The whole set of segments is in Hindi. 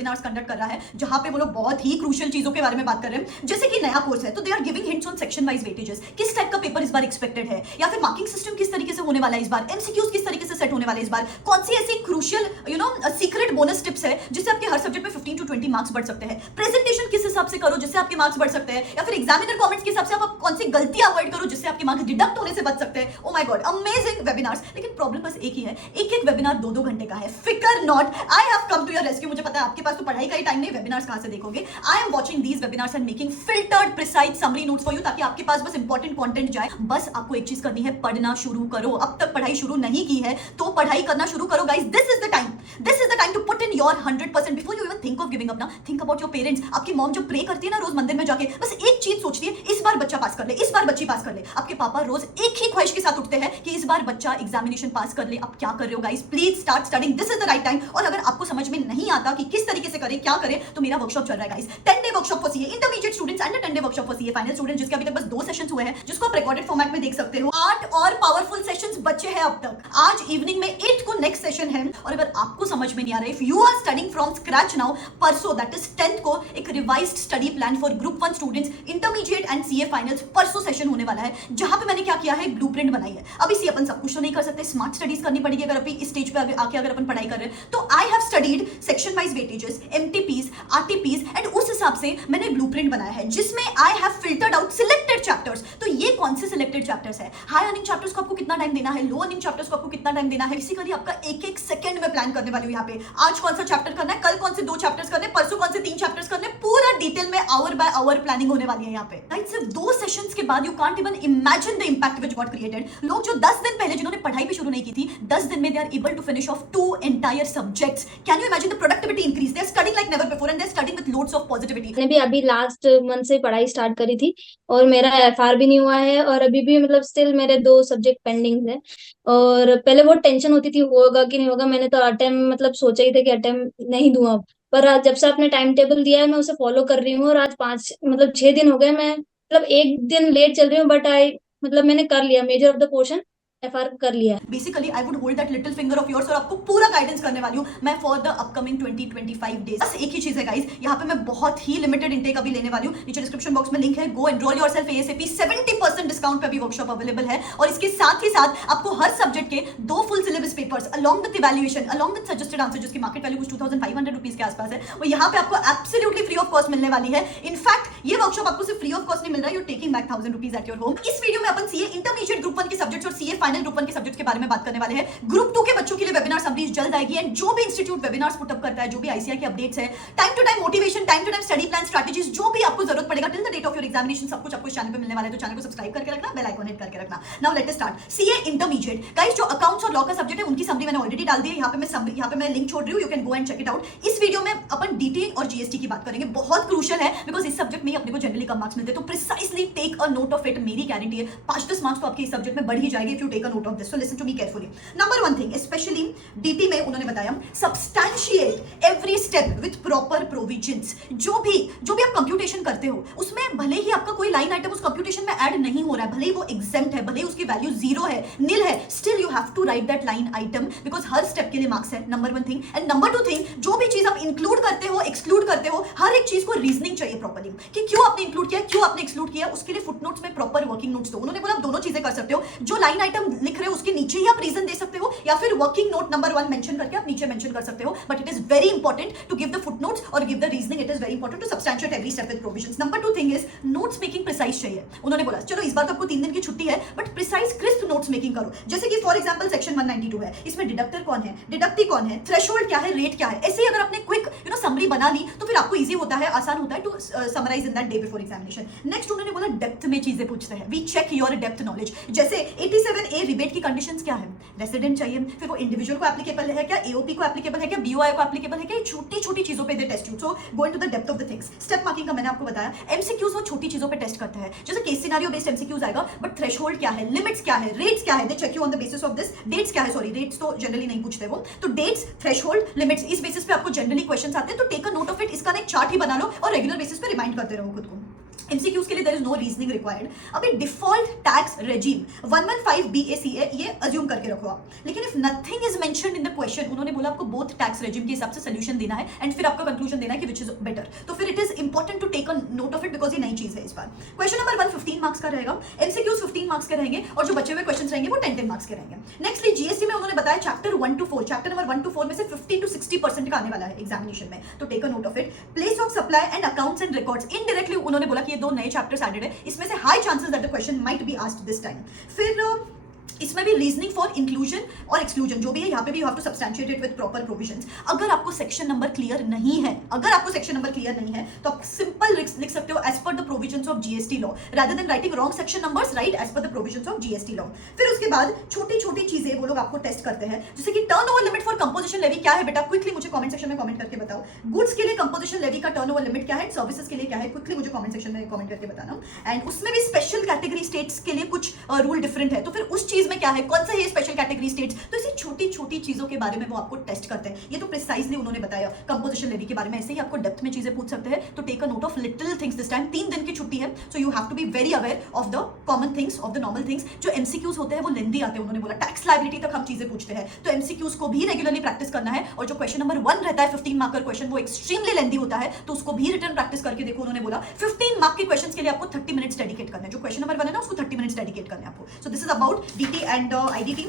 वेबिनार्स कंडक्ट कर रहा है जहां पे वो लोग बहुत ही क्रूशियल चीजों के बारे में बात कर रहे हैं। जैसे कि नया कोर्स है तो they are giving hints on section wise weightages, किस टाइप का पेपर इस बार एक्सपेक्टेड है, या फिर मार्किंग सिस्टम किस तरीके से होने वाला है इस बार, एमसीक्यूज किस तरीके से सेट होने वाले इस बार, कौन सी ऐसी क्रूशियल सीक्रेट बोनस टिप्स है जिससे आपके हर सब्जेक्ट में 15 to 20 मार्क्स बढ़ सकते हैं, प्रेजेंटेशन किस हिसाब से करो जिससे आपके मार्क्स बढ़ सकते हैं, या फिर एग्जामिनर कमेंट्स के हिसाब से आप कौन सी गलतियां अवॉइड करो जिससे आपके मार्क्स डिडक्ट होने से बच सकते हैं। Oh my God, amazing webinars. लेकिन प्रॉब्लम बस एक ही है, एक एक वेबिनार 2-2 घंटे का है। फिकर not, I have come to your rescue. मुझे पता है आपके पास तो पढ़ाई का ही टाइम नहीं, वेबिनार्स कहां से देखोगे। I am watching these webinars and making filtered precise summary notes for you, ताकि आपके पास बस इंपॉर्टेंट कंटेंट जाए। बस आपको एक चीज करनी है, पढ़ना शुरू करो। अब तक पढ़ाई शुरू नहीं की है तो पढ़ाई करना शुरू करो guys. This is the time, this is the time to put in your 100% before you even think of giving up ना। Think about your parents. आपकी मॉम जो प्रे करती है ना रोज मंदिर में जाके, बस एक चीज सोचती है, इस बार बच्चा पास कर ले, इस बार बच्ची पास कर ले। आपके पापा रोज एक ही ख्वाहिश के साथ उठते हैं कि इस बार बच्चा एग्जामिनेशन पास कर ले। आप क्या कर रहे हो guys? Please start studying, this is the right time. और अगर आपको समझ में नहीं आता कि किस तरीके से करें, क्या करें, तो मेरा वर्कशॉप चल रहा है guys, 10 day workshop for CA intermediate students and 10 day workshop for CA final students, जिसके अभी तक बस 2 सेशंस हुए हैं, जिसको आप रिकॉर्डेड फॉर्मेट में देख सकते हो। 8 और पावरफुल सेशंस बचे हैं अब तक। आज इवनिंग में 8 को नेक्स्ट सेशन है। और अगर आपको समझ में नहीं आ रहा है, if you are studying from scratch now, परसों दैट इज 10th को एक revised study plan for group 1 students intermediate and CA finals परसों सेशन होने वाला है, जहां पे मैंने क्या किया है, ब्लूप्रिंट बनाई है। अभी सी अपन सब कुछ तो नहीं कर सकते, स्मार्ट स्टडीज करनी पड़ेगी अगर अभी इस स्टेज पे आके अगर अपन पढ़ाई कर रहे हैं। तो I have studied section wise weightages, MTPs, RTPs and उस हिसाब से मैंने ब्लूप्रिंट बनाया है, जिसमें I have filtered out selected chapters. तो ये कौन से सिलेक्टेड चैप्टर्स है? हाई अर्निंग चैप्टर्स को आपको कितना टाइम देना है, लो अर्निंग चैप्टर्स को आपको कितना टाइम देना है, बेसिकली आपका एक-एक सेकंड में प्लान करने वाली हूं यहाँ पे। आज कौन सा चैप्टर करना है, कल कौन से 2 चैप्टर्स करने, परसों कौन से 3 चैप्टर्स करने, पूरा डिटेल में आवर बाय आवर प्लानिंग होने वाली है यहाँ पे। राइट, सिर्फ 2 सेशंस के बाद you can't even imagine the impact which got created. लोग जो 10 दिन पहले जिन्होंने पढ़ाई भी शुरू नहीं की थी, 10 दिन में they are able to finish off 2 entire subjects. Can you imagine the productivity increase? They are studying like never before and they are studying with loads of positivity. मैंने भी अभी लास्ट मंथ से पढ़ाई स्टार्ट करी थी और मेरा एफआर भी नहीं हुआ है और अभी भी मतलब स्टिल मेरे 2 सब्जेक्ट पेंडिंग है। और पहले बहुत टेंशन होती थी होगा कि नहीं होगा, मैंने तो अटेम्प्ट मतलब सोचा ही था कि अटेम्प्ट नहीं दूंगा। पर आज जब से आपने टाइम टेबल दिया है मैं उसे फॉलो कर रही हूँ और आज 5 मतलब 6 दिन हो गए। मैं मतलब एक दिन लेट चल रही हूँ बट आई मतलब मैंने कर लिया measure of the portion, FR कर लिया है। Basically I would hold that little finger of yours और आपको पूरा गाइडेंस करने वाली हूं मैं फॉर द अपकमिंग 20-25 डेज। बस एक ही चीज है गाइस, यहाँ पे मैं बहुत ही लिमिटेड इंटेक अभी लेने वाली हूँ। नीचे डिस्क्रिप्शन बॉक्स में लिंक है, गो एनरोल योरसेल्फ एएसएपी। 70% डिस्काउंट पे अभी वर्कशॉप अवेलेबल है। और इसके साथ ही साथ आपको हर सब्जेक्ट के 2 full syllabus papers along with evaluation, along with suggested answer, जिसकी मार्केट वैल्यू कुछ 2500 रुपीज के आसपास है, और यहाँ पे आपको एब्सोल्युटली फ्री ऑफ कॉस्ट मिलने वाली है। इनफैक्ट ये वर्कशॉप आपको सिर्फ फ्री ऑफ कॉस्ट नहीं मिल रहा है, you taking back 1000 rupees at your home. इस वीडियो में अपन सीए इंटरमीडिएट ग्रुप 1 के सब्जेक्ट्स और सीए फाइनल ग्रुप 1 के सब्जेक्ट्स के बारे में बात करने वाले हैं। ग्रुप 2 के बच्चों के लिए वेबिनार समरीज जल्द आएगी एंड जो भी इंस्टीट्यूट वेबिनार्स पुट अप करता है, जो भी आईसीआई के अपडेट्स है, time to time motivation, time to time study plan, strategies, जो भी आपको जरूरत पड़ेगा till the date of your examination, सब कुछ आपको इस चैनल पे मिलने वाला है। तो चैनल को सब्सक्राइब करके रखना, बेल आइकन हिट करके रखना। Now let us start. CA intermediate guys, जो अकाउंट्स और लॉ का सब्जेक्ट है उनकी समरी मैंने ऑलरेडी डाल दी है। यहाँ पे मैं लिंक छोड़ रही हूँ, you can go and check it out. इस वीडियो में अपन डीटी और जीएसटी की बात करेंगे, बहुत क्रूशियल है बिकॉज इस सब्जेक्ट में अपने को जनरली कम मार्क्स मिलते हैं। तो precisely take a note of it, मेरी गारंटी है 5-10 मार्क्स तो आपके इस सब्जेक्ट में बढ़ ही जाएगी if you take a note of this. So listen to me carefully. Number 1 thing, specially DT में उन्होंने बताया, substantiate every step with proper provisions. जो भी आप कंप्यूटेशन करते हो उसमें भले ही आपका कोई लाइन आइटम उस कंप्यूटेशन में ऐड नहीं हो रहा है, भले ही वो एग्जेम्प्ट है, भले ही उसकी वैल्यू 0 है, नील है, still you have to write that line item because हर स्टेप के लिए मार्क्स है। Number 1 thing. And number 2 thing, जो भी चीज आप इंक्लूड करते हो, एक्सक्लूड करते हो, हर एक चीज को रीजनिंग चाहिए प्रॉपर्ली कि क्यों आपने इंक्लूड किया, क्यों आपने एक्सक्लूड किया। उसके लिए फुटनोट्स में प्रॉपर वर्किंग नोट्स दो। उन्होंने बोला आप दोनों चीजें कर सकते हो, जो लाइन आइटम लिख रहे हो उसके नीचे ही आप रीजन दे सकते हो, या फिर वर्किंग नोट नंबर 1 मेंशन करके आप नीचे मेंशन कर सकते हो। But it is very important to give the footnotes और give the reasoning. It is very important to substantiate every step with provisions. Number 2 thing is notes making precise चाहिए। उन्होंने बोला चलो इस बार तो आपको 3 दिन की छुट्टी है but precise crisp notes making करो। जैसे कि फॉर एग्जांपल सेक्शन 192 है, इसमें डिडक्टर कौन है, डिडक्टी कौन है, थ्रेशोल्ड क्या है, रेट क्या है। ऐसे ही अगर आपने क्विक समरी बना ली तो फिर आपको इजी होता है, आसान होता है to summarise in that day before examination. Next उन्होंने बोला डेप्थ में चीजें पूछते हैं, we check your depth knowledge. जैसे 87A रिबेट की कंडीशंस क्या है, रेसिडेंट चाहिए, फिर वो इंडिविजुअल को एप्लीकेबल है क्या, एओपी को एप्लीकेबल है क्या, बीओआई को एप्लीकेबल है क्या, छोटी छोटी चीजों पे they test you. So go into the depth of the things. Step marking का मैंने आपको बताया। एमसीक्यूज वो छोटी चीजों पे टेस्ट करते हैं, जैसे केस सिनेरियो बेस्ड एमसीक्यूज आएगा, बट थ्रेशोल्ड क्या है, लिमिट्स क्या है, रेट्स क्या है, they check you on the basis of this. Dates क्या है, सॉरी रेट्स तो जनरली नहीं पूछते वो, तो डेट्स, थ्रेशोल्ड, लिमिट्स, इस बेसिस पे आपको जनरली क्वेश्चंस आते हैं। तो take a note of it, इसका एक चार्ट ही बना लो और रेगुलर बेसिस पे रिमाइंड करते रहो खुद को। एमसीक्यूज के लिए there is no reasoning required. अभी डिफॉल्ट टैक्स रेजिम 115 BACA ये अज्यूम करके रखो आप, लेकिन if nothing is mentioned in the question, उन्होंने बोला आपको बोथ टैक्स रेजिम के हिसाब से सोल्यूशन देना है एंड फिर आपका कंक्लूजन देना है कि विच इज बेटर, तो फिर it is important to take a note of it because ये नई चीज है इस बार। क्वेश्चन नंबर 1 15 मार्क्स का रहेगा, एमसीक्यूज 15 मार्क्स के रहेंगे और जो बचे हुए क्वेश्चन रहेंगे वो 10 मार्क्स के रहेंगे। नेक्स्टली जीएसटी में उन्होंने बताया chapter 1 to 4, chapter number 1 to 4 में से 50 to 60% का आने वाला है एग्जामिनेशन में, तो take a note of it. Place of supply and accounts and records, indirectly उन्होंने बोला कि ये दो नए चैप्टर्स एडेड है, इसमें से high chances that the question might be asked this time. फिर इसमें भी रीजनिंग फॉर इंक्लूजन और एक्सक्लूजन जो भी है यहाँ पे भी you have to substantiate it with proper provisions. अगर आपको सेक्शन नंबर क्लियर नहीं है, अगर आपको सेक्शन नंबर क्लियर नहीं है तो आप सिंपल लिख सकते हो as per the provisions of GST law, rather than writing wrong section numbers, write as per the provisions of GST law. फिर उसके बाद छोटी छोटी चीजें वो लोग आपको टेस्ट करते हैं, जैसे कि turnover limit for composition levy क्या है बेटा, क्विकली मुझे कमेंट सेक्शन में कमेंट करके बताओ। गुड्स के लिए कंपोजिशन लेवी का टर्नओवर लिमिट क्या है, सर्विसेज के लिए क्या है, क्विकली मुझे कमेंट सेक्शन में कमेंट करके बताना। एंड उसमें भी स्पेशल कैटेगरी स्टेट्स के लिए कुछ रूल डिफरेंट है, तो फिर उस चीज में क्या है, कौन सा है स्पेशल कैटेगरी स्टेट्स, तो ऐसी छोटी छोटी चीजों के बारे में वो आपको टेस्ट करते हैं। ये तो प्रिसाइजली उन्होंने बताया कंपोजिशन लेवी के बारे में, ऐसे ही आपको डेप्थ में चीजें पूछ सकते हैं, तो take a note of little things this time. 3 दिन की छुट्टी है, so you have to be very aware of the common things, of the normal things. जो एमसीक्यूज होते हैं वो लेंदी आते हैं, उन्होंने बोला टैक्स लायबिलिटी तक हम चीजें पूछते हैं, तो एमसीक्यूज को भी रेगुलरली प्रैक्टिस करना है। और जो क्वेश्चन नंबर 1 रहता है 15 मार्क का क्वेश्चन, वो एक्सट्रीमली लेंदी होता है, तो उसको भी रिटर्न प्रैक्टिस करके देखो। उन्होंने बोला 15 मार्क के क्वेश्चन के लिए आपको 30 मिनट्स डेडिकेट करना है, जो क्वेश्चन नंबर 1 है ना उसको 30 मिनट्स डेडिकेट करना है आपको। So this is about DT and ID team.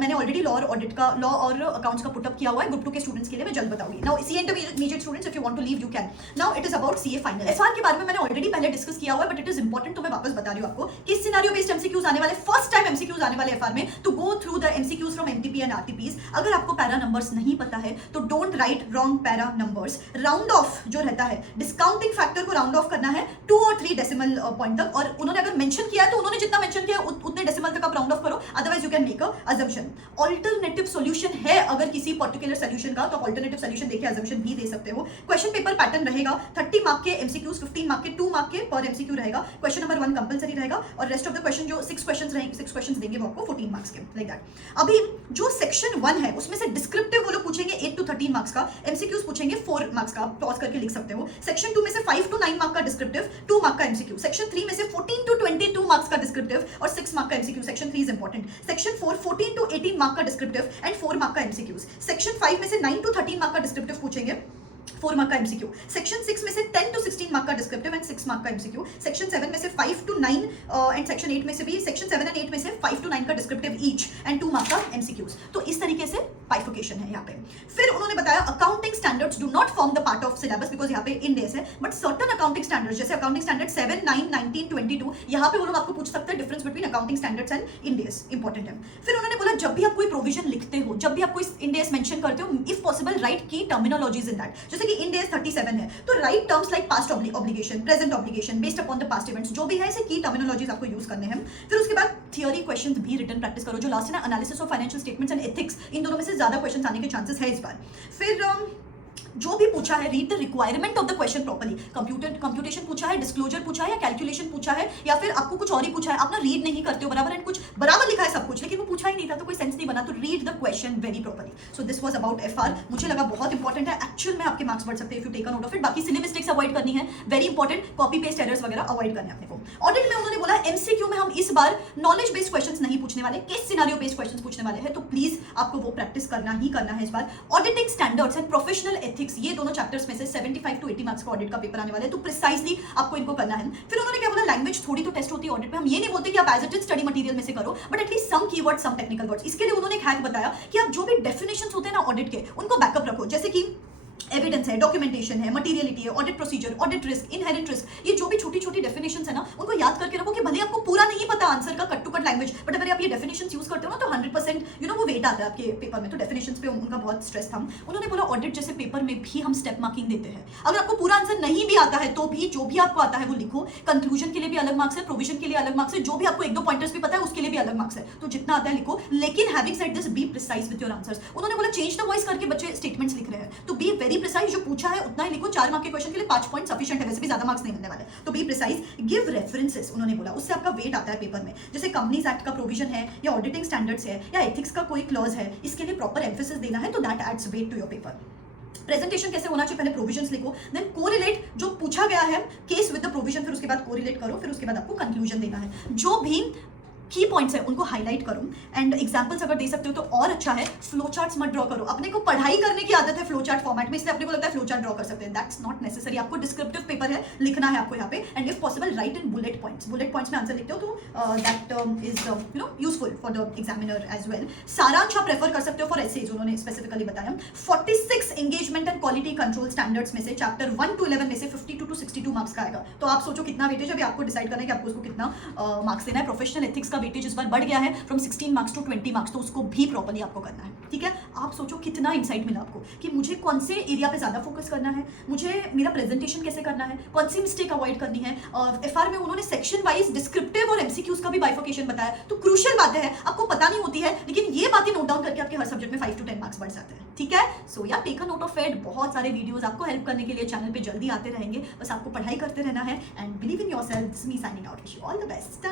मैंने ऑलरेडी लॉ और ऑडिट का, लॉ और अकाउंट्स का पुटअप किया हुआ है ग्रुप 2 के स्टूडेंट्स के लिए, मैं जल्द बताऊंगी। Now CA intermediate students if you want to leave you can. Now it is about CA final. FR के बारे में मैंने ऑलरेडी पहले डिस्कस किया हुआ है, बट इट इज इंपॉर्टेंट, तो मैं वापस बता रही हूं आपको कि सिनेरियो बेस्ड एमसीक्यूज आने वाले, फर्स्ट टाइम एमसीक्यूज आने वाले एफआर में, तो go through the MCQs from MTP and RTPs. अगर आपको पैरा नंबर्स नहीं पता है तो don't write wrong para numbers. Round of जो रहता है, डिस्काउंटिंग फैक्टर को राउंड ऑफ करना है 2 और 3 डेसिमल पॉइंट तक, और उन्होंने अगर मेंशन किया है तो उन्होंने जितना मेंशन किया उतने डेसिमल तक आप राउंड ऑफ करो, otherwise you can make a assumption. Alternative solution है अगर किसी पर्टिकुलर सॉल्यूशन का, तो ऑल्टरनेटिव सॉल्यूशन देखिए अजम्पशन भी दे सकते हो। क्वेश्चन पेपर पैटर्न रहेगा 30 मार्क के एमसीक्यूज, 15 मार्क के 2 मार्क के पर एमसीक्यू रहेगा। क्वेश्चन नंबर 1 कंपलसरी रहेगा और रेस्ट ऑफ द क्वेश्चन जो 6 क्वेश्चंस रहेंगे, 6 क्वेश्चंस देंगे वो आपको 14 मार्क्स के, लाइक दैट। अभी जो सेक्शन 1 है उसमें से डिस्क्रिप्टिव वो लोग पूछेंगे 8 to 13 मार्क्स का, एमसीक्यूज पूछेंगे 4 मार्क्स का, पॉज करके लिख सकते हो। सेक्शन 2 में से 5 to 9 मार्क का डिस्क्रिप्टिव, 2 मार्क का एमसीक्यू। सेक्शन 3 में से 14 to 22 मार्क्स का डिस्क्रिप्टिव और 6 मार्क का MCQ. Section 3 is important. Section 4 14 to 18 mark का डिस्क्रिप्टिव एंड 4 मार्क का एमसीक्यूज। सेक्शन 5 में से 9 to 13 मार्क का डिस्क्रिप्टिव पूछेंगे, 4 मार्क का एमसीक्यू। सेक्शन 6 में से 10 to 16 मार्क का डिस्क्रिप्टिव एंड 6 मार्क का एमसीक्यू। सेक्शन 7 में से 5 to 9 एंड सेक्शन 8 में से भी, सेक्शन 7 एंड 8 में से 5 to 9 का डिस्क्रिप्टिव ईच एंड 2 मार्क का एमसीक्यूज। तो इस तरीके से बाइफिकेशन है यहाँ पे। फिर उन्होंने बताया accounting standards do not form the part of syllabus because यहाँ पे इन डेज है, बट सर्टन अकाउंटिंग स्टैंडर्ड्स जैसे अकाउंटिंग स्टैंडर्ड 7, 9, 19, 22, यहाँ पे वो लोग आपको पूछ सकते हैं difference between accounting standards and in days, important है। फिर उन्होंने बोला जब भी आप कोई प्रोविजन लिखते हो, जब भी आप कोई इन डेज मेंशन करते हो, इफ पॉसिबल राइट की टर्मिनोलॉजीज इन दैट, जैसे कि इन डेज 37 है तो right terms like past obligation, present obligation based upon the past events, जो भी है ऐसे की टर्मिनोलॉजीज आपको यूज करने हैं। फिर उसके बाद थियरी क्वेश्चंस भी रिटर्न प्रैक्टिस करो, जो लास्ट है ना analysis of financial statements and ethics, इन दोनों में से ज्यादा क्वेश्चंस आने के चांसेस है इस बार। फिर जो भी पूछा है read the requirement of the question properly. Computation पूछा है, डिस्क्लोजर पूछा है या कैलकुलेशन पूछा है, या फिर आपको कुछ और ही पूछा है, आप ना रीड नहीं करते हो बराबर एंड कुछ बराबर लिखा है सब कुछ, लेकिन वो पूछा ही नहीं था तो कोई सेंस नहीं बना, तो read the question very properly. So this was about FR, मुझे लगा बहुत इंपॉर्टेंट है, एक्चुअल में आपके मार्क्स बढ़ सकते हैं if you take a note of it. बाकी सिली मिस्टेक्स अवॉइड करनी है, very important, copy paste errors वगैरह अवॉइड करने अपने को। ऑडिट में उन्होंने बोला एमसीक्यू में हम इस बार नॉलेज बेस्ड क्वेश्चंस नहीं पूछने वाले, केस सिनेरियो बेस्ड क्वेश्चंस पूछने वाले हैं, तो प्लीज आपको वो प्रैक्टिस करना ही करना है इस बार। Auditing standards and professional ethics, ये दोनों चैप्टर्स में से 75 to 80 मार्क्स का ऑडिट का पेपर आने वाला है, तो प्रिसाइजली आपको इनको करना है। फिर उन्होंने क्या बोला, लैंग्वेज थोड़ी तो टेस्ट होती है ऑडिट में, हम ये नहीं बोलते कि आप as it is study material में से करो, but at least some keyword, some technical words. इसके लिए उन्होंने एक हैक बताया कि आप जो भी डेफिनेशंस होते हैं ना ऑडिट के, उनको बैकअप रखो, जैसे कि एविडेंस है, डॉक्यूमेंटेशन है, मटेरियलिटी है, audit procedure, audit risk, inherent risk, ये जो भी छोटी छोटी डेफिनेशंस है ना, उनको याद करके रखो कि भले आपको पूरा नहीं पता आंसर का cut to cut language, but अगर आप ये डेफिनेशंस यूज करते हो ना तो 100% वो वेट आता है आपके पेपर में, तो डेफिनेशंस पे उनका बहुत स्ट्रेस था। उन्होंने बोला ऑडिट जैसे पेपर में भी हम स्टेप मार्किंग देते हैं, अगर आपको पूरा आंसर नहीं भी आता है तो भी जो भी आपको आता है वो लिखो, कंक्लूजन के लिए भी अलग मार्क्स है, प्रोविजन के लिए अलग मार्क्स है, जो भी आपको 1-2 पॉइंटर्स भी पता है उसके लिए भी अलग मार्क्स है, तो जितना आता है लिखो, लेकिन having said this be precise with your answers. उन्होंने बोला चेंज द वॉइस करके बच्चे स्टेटमेंट्स लिख रहे हैं, तो बी वेरी प्रिसाइज, जो पूछा है उतना ही लिखो, 4 मार्क के क्वेश्चन के लिए 5 पॉइंट सफिशिएंट है, वैसे भी ज्यादा मार्क्स नहीं मिलने वाले, तो बी प्रिसाइज, गिव रेफरेंसेस, उन्होंने बोला उससे आपका वेट आता है पेपर में, जैसे कंपनीज एक्ट का प्रोविजन है या ऑडिटिंग स्टैंडर्ड्स है या एथिक्स का कोई क्लॉज है, इसके लिए प्रॉपर एम्फेसिस देना है, तो that adds weight to your paper. Presentation कैसे होना चाहिए, पहले प्रोविजंस लिखो, देन कोरिलेट जो पूछा गया है केस विद द प्रोविजन, फिर उसके बाद कोरिलेट करो, फिर उसके बाद आपको कंक्लूजन देना है। जो भी की पॉइंट्स है उनको हाईलाइट करो एंड एग्जांपल्स अगर दे सकते हो तो और अच्छा है। फ्लो चार्ट्स मत ड्रॉ करो, अपने को पढ़ाई करने की आदत है फ्लो चार्ट फॉर्मेट में, इसलिए अपने को लगता है फ्लो चार्ट ड्रॉ कर सकते हैं, दैट्स नॉट नेसेसरी। आपको डिस्क्रिप्टिव पेपर है, लिखना है आपको यहाँ पे, and if possible write in bullet points में आंसर लिखते हो तो that is useful for the examiner as well. सारांश आप प्रेफर कर सकते हो फॉर एसेज, उन्होंने स्पेसिफिकली बताया। 46 engagement and quality control standards में से चैप्टर 1 to 11 में से 52 to 62 मार्क्स का आएगा। तो आप सोचो कितना वेटेज, अभी आपको डिसाइड करना है कि आपको उसको कितना मार्क्स देना है। प्रोफेशनल एथिक्स का वेटेज इस बार बढ़ गया है फ्रॉम 16 मार्क्स टू 20 मार्क्स, तो उसको भी प्रॉपर्ली आपको करना है, ठीक है। आप सोचो कितना इंसाइट मिला आपको कि मुझे कौन से एरिया पे ज्यादा फोकस करना है, मुझे मेरा प्रेजेंटेशन कैसे करना है, कौन सी मिस्टेक अवॉइड करनी है। एफआर में उन्होंने सेक्शन वाइज डिस्क्रिप्टिव और एमसीक्यूज का भी बाइफिकेशन बताया। तो क्रूशियल बातें हैं, आपको पता नहीं होती है, लेकिन ये बातें नोट डाउन करके आपके हर सब्जेक्ट में 5 to 10 मार्क्स बढ़ जाते हैं, ठीक है। सो या take a note of it. बहुत सारे वीडियोस आपको हेल्प करने के लिए चैनल पे जल्दी आते रहेंगे, बस आपको पढ़ाई करते रहना है and believe in yourself. This is me signing out, wish you all the best.